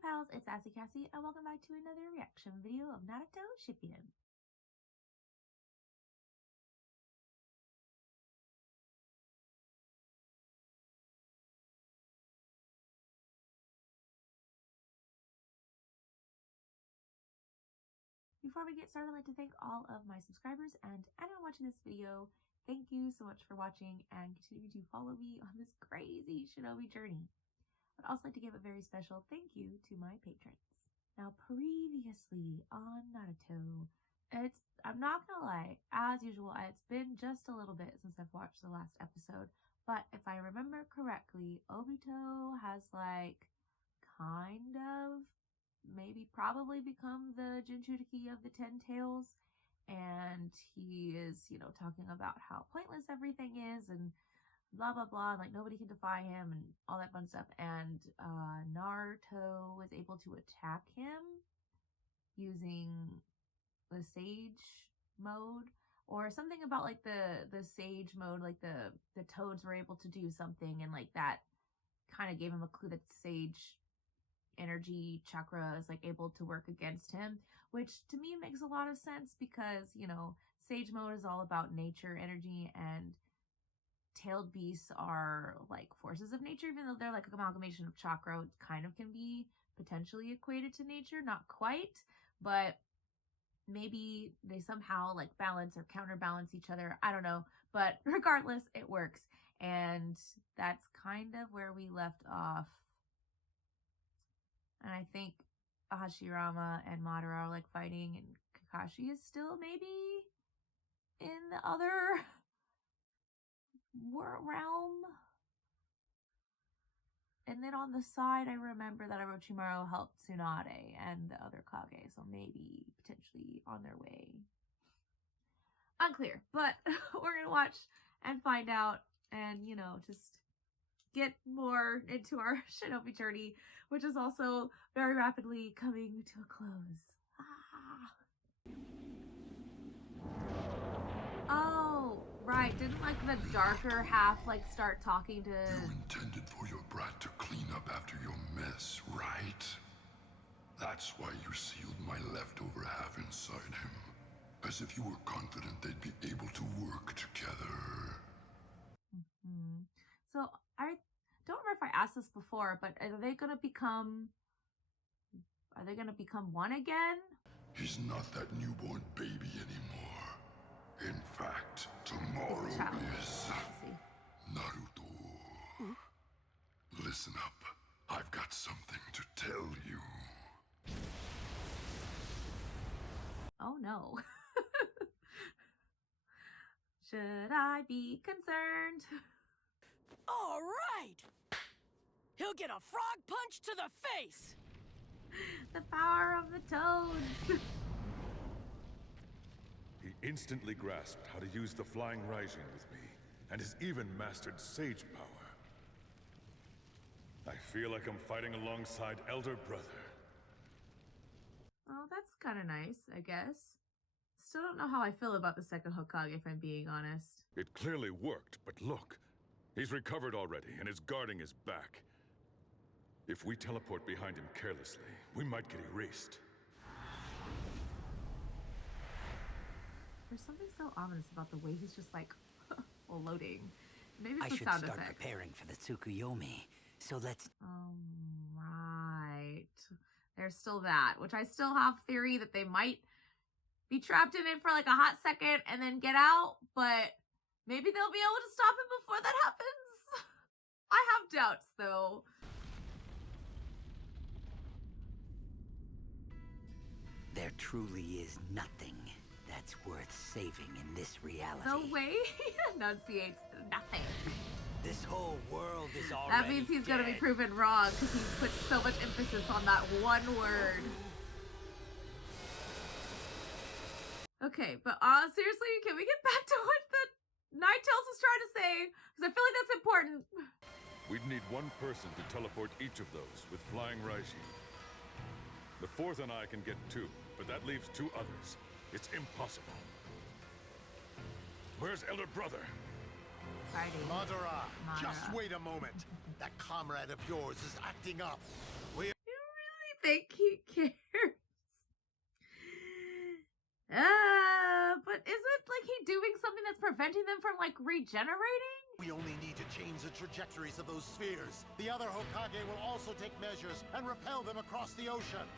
pals, it's Kassie, and welcome back to another reaction video of Naruto Shippuden. Before we get started, I'd like to thank all of my subscribers and anyone watching this video. Thank you so much for watching and continue to follow me on this crazy shinobi journey. I'd also like to give a very special thank you to my patrons. Now, previously on Naruto, I'm not gonna lie, as usual, it's been just a little bit since I've watched the last episode, but if I remember correctly, Obito has kind of probably become the Jinchuriki of the Ten Tails, and he is, talking about how pointless everything is and blah blah blah, and nobody can defy him and all that fun stuff. And Naruto was able to attack him using the sage mode, or something about the sage mode, the toads were able to do something, and that kind of gave him a clue that sage energy chakra is able to work against him, which to me makes a lot of sense because sage mode is all about nature energy, and tailed beasts are forces of nature. Even though they're an amalgamation of chakra, it kind of can be potentially equated to nature, not quite, but maybe they somehow balance or counterbalance each other. I don't know, but regardless, it works. And that's kind of where we left off. And I think Hashirama and Madara are fighting, and Kakashi is still maybe in the other realm. And then on the side, I remember that Orochimaru helped Tsunade and the other Kage, so maybe potentially on their way. Unclear, but we're gonna watch and find out, and just get more into our shinobi journey, which is also very rapidly coming to a close. Oh, right. Didn't the darker half start talking to... You intended for your brat to clean up after your mess, right? That's why you sealed my leftover half inside him. As if you were confident they'd be able to work together. So, I don't remember if I asked this before, but are they gonna become one again? He's not that newborn baby anymore. In fact, tomorrow is Naruto. Listen up. I've got something to tell you. Oh no. Should I be concerned? All right! He'll get a frog punch to the face! The power of the toads! He instantly grasped how to use the flying rising with me, and has even mastered sage power. I feel like I'm fighting alongside elder brother. Oh, that's kind of nice, I guess. Still don't know how I feel about the second Hokage, if I'm being honest. It clearly worked, but look. He's recovered already, and his guarding is back. If we teleport behind him carelessly, we might get erased. There's something so ominous about the way he's just floating. Maybe it's I the should sound start effects. preparing for the Tsukuyomi, so let's... Right. There's still that, which I still have theory that they might be trapped in it for a hot second and then get out, but maybe they'll be able to stop him before that happens. I have doubts, though. There truly is nothing that's worth saving in this reality. The way he enunciates nothing. This whole world is already That means he's gonna be proven wrong because he's put so much emphasis on that one word. Okay, but seriously, can we get back to what the Night Tales was trying to say? Because I feel like that's important. We'd need one person to teleport each of those with flying rising. The fourth and I can get two, but that leaves two others. It's impossible. Where's elder brother? Madara, just wait a moment. That comrade of yours is acting up. You really think he cares? But isn't like he doing something that's preventing them from like regenerating? We only need to change the trajectories of those spheres. The other Hokage will also take measures and repel them across the ocean.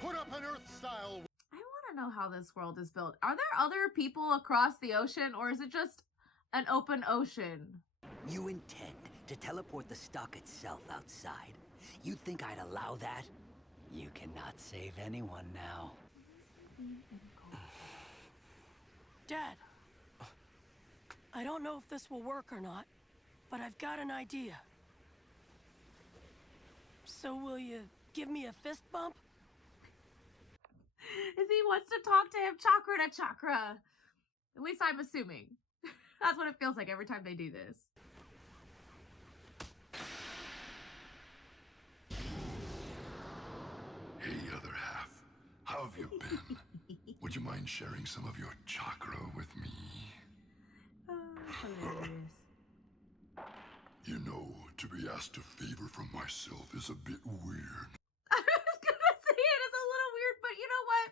Put up an Earth-style... I want to know how this world is built. Are there other people across the ocean, or is it just an open ocean? You intend to teleport the stock itself outside. You think I'd allow that? You cannot save anyone now. Dad, I don't know if this will work or not, but I've got an idea. So will you give me a fist bump? Is he wants to talk to him chakra to chakra. At least I'm assuming. That's what it feels like every time they do this. Hey, other half. How have you been? Would you mind sharing some of your chakra with me? Hilarious. You know, to be asked a favor from myself is a bit weird. I was gonna say it is a little weird, but you know what?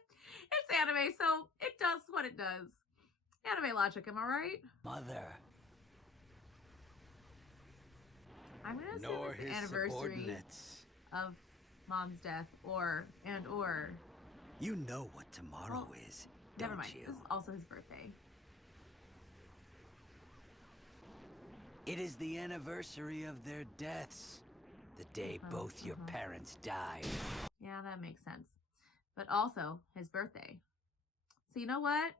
It's anime, so it does what it does. Anime logic, am I right? Mother. I'm gonna say Nor it's his the anniversary subordinates. of Mom's death, or. You know what tomorrow is, don't Never mind. you? This is also his birthday. It is the anniversary of their deaths. The day both your parents died. Yeah, that makes sense. But also his birthday. So you know what?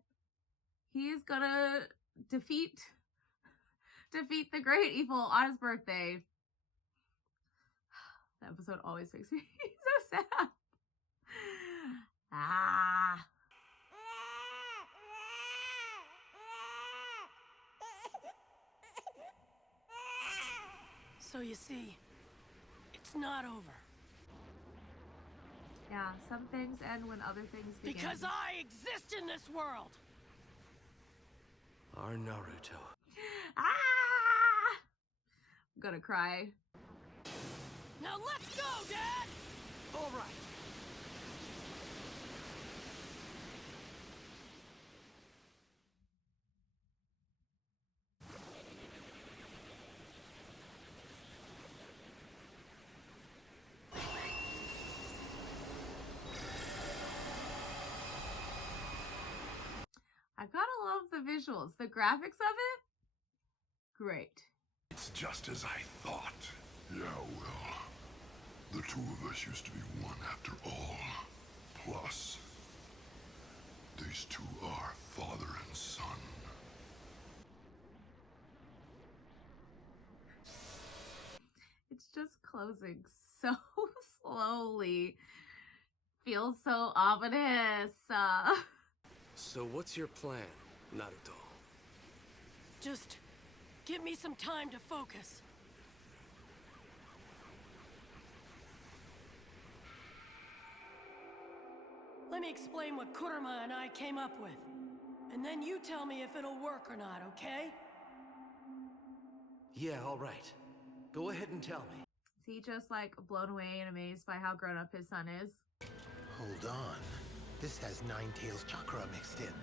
He is gonna defeat the great evil on his birthday. That episode always makes me so sad. Ah. So you see, it's not over. Yeah, some things end when other things begin. Because I exist in this world! Our Naruto. Ah! I'm gonna cry. Now let's go, Dad! All right. I gotta love the visuals. The graphics of it? Great. It's just as I thought. Yeah, well, the two of us used to be one after all. Plus, these two are father and son. It's just closing so slowly. Feels so ominous. So what's your plan, Naruto? Just give me some time to focus. Let me explain what Kurama and I came up with. And then you tell me if it'll work or not, okay? Yeah, all right. Go ahead and tell me. Is he just like blown away and amazed by how grown up his son is? Hold on. This has Nine Tails chakra mixed in.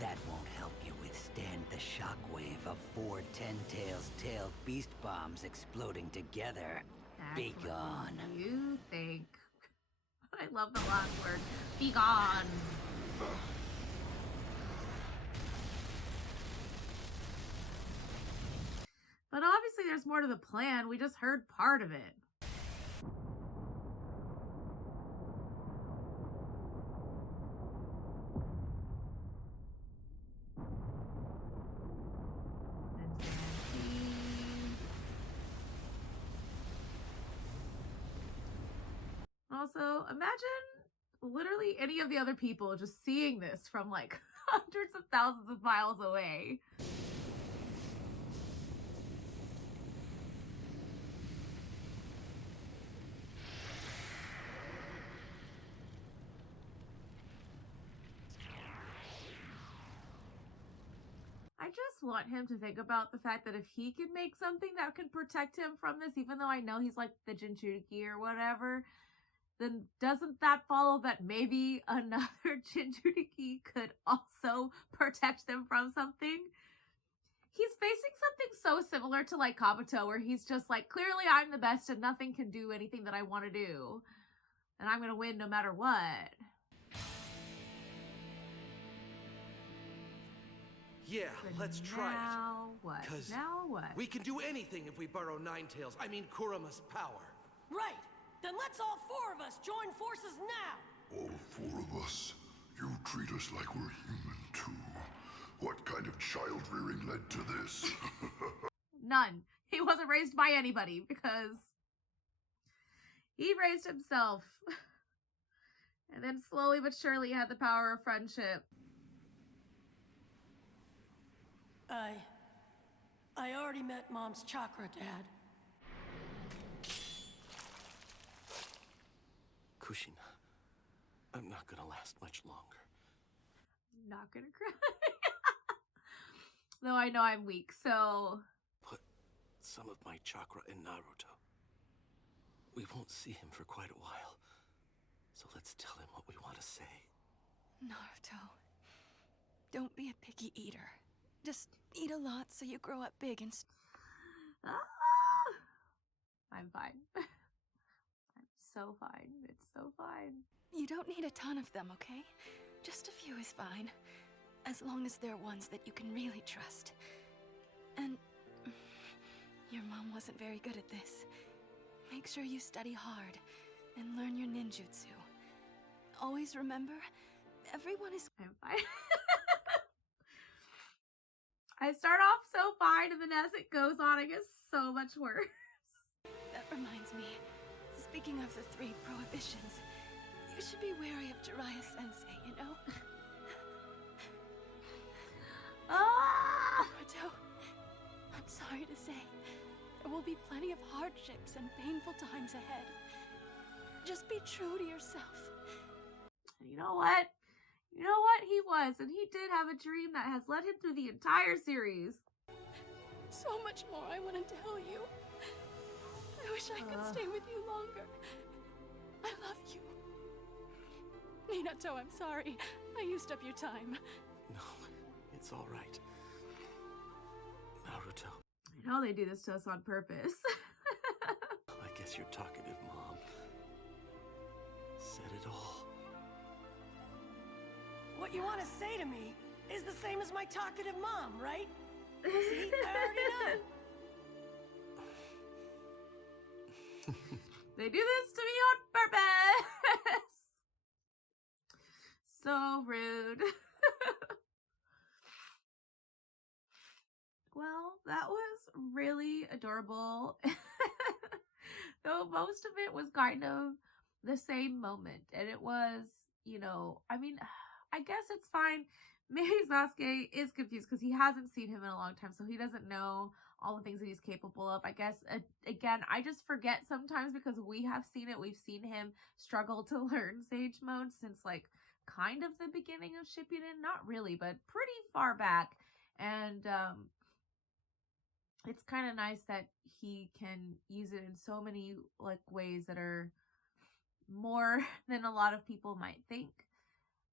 That won't help you withstand the shockwave of 4 Ten-Tails tailed beast bombs exploding together. Be That's what gone. You think. I love the last word. Be gone. But obviously there's more to the plan. We just heard part of it. Also, imagine literally any of the other people just seeing this from like hundreds of thousands of miles away. I just want him to think about the fact that if he could make something that could protect him from this, even though I know he's like the Jinchuriki or whatever, then doesn't that follow that maybe another Jinchuriki could also protect them from something? He's facing something so similar to like Kabuto, where he's just like, clearly I'm the best and nothing can do anything that I want to do. And I'm going to win no matter what. Yeah, let's try it. Now what? 'Cause Now what? we can do anything if we borrow Kurama's power. Right. Then let's all four of us join forces now. All four of us. You treat us like we're human too. What kind of child rearing led to this? None. He wasn't raised by anybody because he raised himself. And then slowly but surely had the power of friendship. I already met Mom's chakra, Dad. Kushina, I'm not gonna last much longer. Not gonna cry. Though I know I'm weak, so... Put some of my chakra in Naruto. We won't see him for quite a while. So let's tell him what we want to say. Naruto, don't be a picky eater. Just eat a lot so you grow up big and... I'm fine. I'm so fine. It's so fine. You don't need a ton of them, okay? Just a few is fine. As long as they're ones that you can really trust. And... your mom wasn't very good at this. Make sure you study hard and learn your ninjutsu. Always remember, everyone is... I'm fine. I start off so fine, and then as it goes on, it gets so much worse. That reminds me. Speaking of the 3 prohibitions, you should be wary of Jiraiya-sensei, you know? Naruto, I'm sorry to say, there will be plenty of hardships and painful times ahead. Just be true to yourself. You know what? You know what? He was, and he did have a dream that has led him through the entire series. So much more I want to tell you. I wish I could stay with you longer. I love you. Minato, I'm sorry. I used up your time. No, it's all right. Naruto. I know they do this to us on purpose. I guess your talkative mom said it all. What you want to say to me is the same as my talkative mom, right? See, I already know. They do this to me on purpose. So rude. Well, that was really adorable. Though most of it was kind of the same moment. And it was, you know, I mean, I guess it's fine. Maybe Sasuke is confused because he hasn't seen him in a long time, so he doesn't know all the things that he's capable of. I guess, again, I just forget sometimes because we have seen it. We've seen him struggle to learn Sage Mode since, like, kind of the beginning of Shippuden. Not really, but pretty far back. And, it's kind of nice that he can use it in so many, like, ways that are more than a lot of people might think.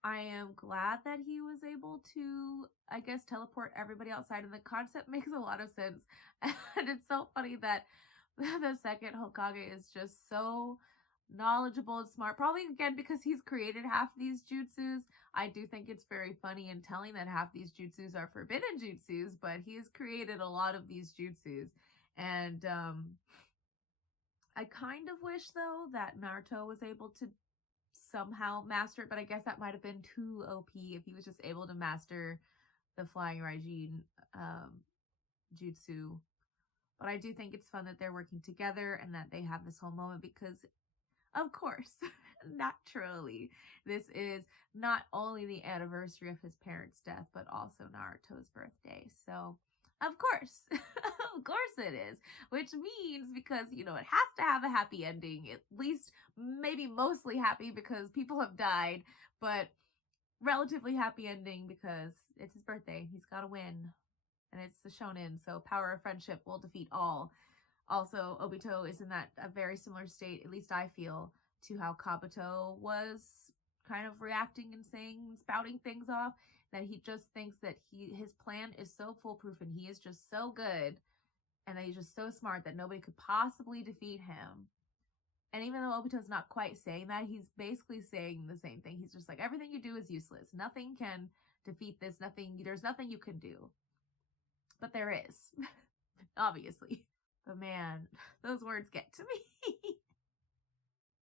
I am glad that he was able to, I guess, teleport everybody outside, and the concept makes a lot of sense. And it's so funny that the second Hokage is just so knowledgeable and smart. Probably, again, because he's created half these jutsus. I do think it's very funny and telling that half these jutsus are forbidden jutsus, but he has created a lot of these jutsus. And I kind of wish, though, that Naruto was able to somehow master it, but I guess that might have been too OP if he was just able to master the Flying Raijin jutsu. But I do think it's fun that they're working together and that they have this whole moment because, of course, naturally, this is not only the anniversary of his parents' death, but also Naruto's birthday. So, of course, of course it is. Which means, because, you know, it has to have a happy ending, at least maybe mostly happy because people have died, but relatively happy ending because it's his birthday. He's got to win. And it's the shonen, so power of friendship will defeat all. Also, Obito is in a very similar state, at least I feel, to how Kabuto was kind of reacting and saying, spouting things off, that he just thinks that his plan is so foolproof and he is just so good and that he's just so smart that nobody could possibly defeat him. And even though Obito's not quite saying that, he's basically saying the same thing. He's just like, everything you do is useless. Nothing can defeat this. There's nothing you can do. But there is, obviously. But man, those words get to me.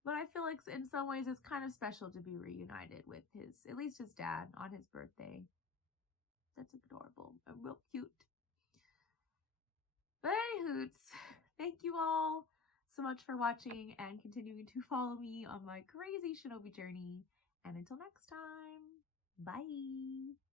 But I feel like in some ways it's kind of special to be reunited with at least his dad on his birthday. That's adorable and real cute. But anywhoots, thank you all so much for watching and continuing to follow me on my crazy shinobi journey. And until next time, bye!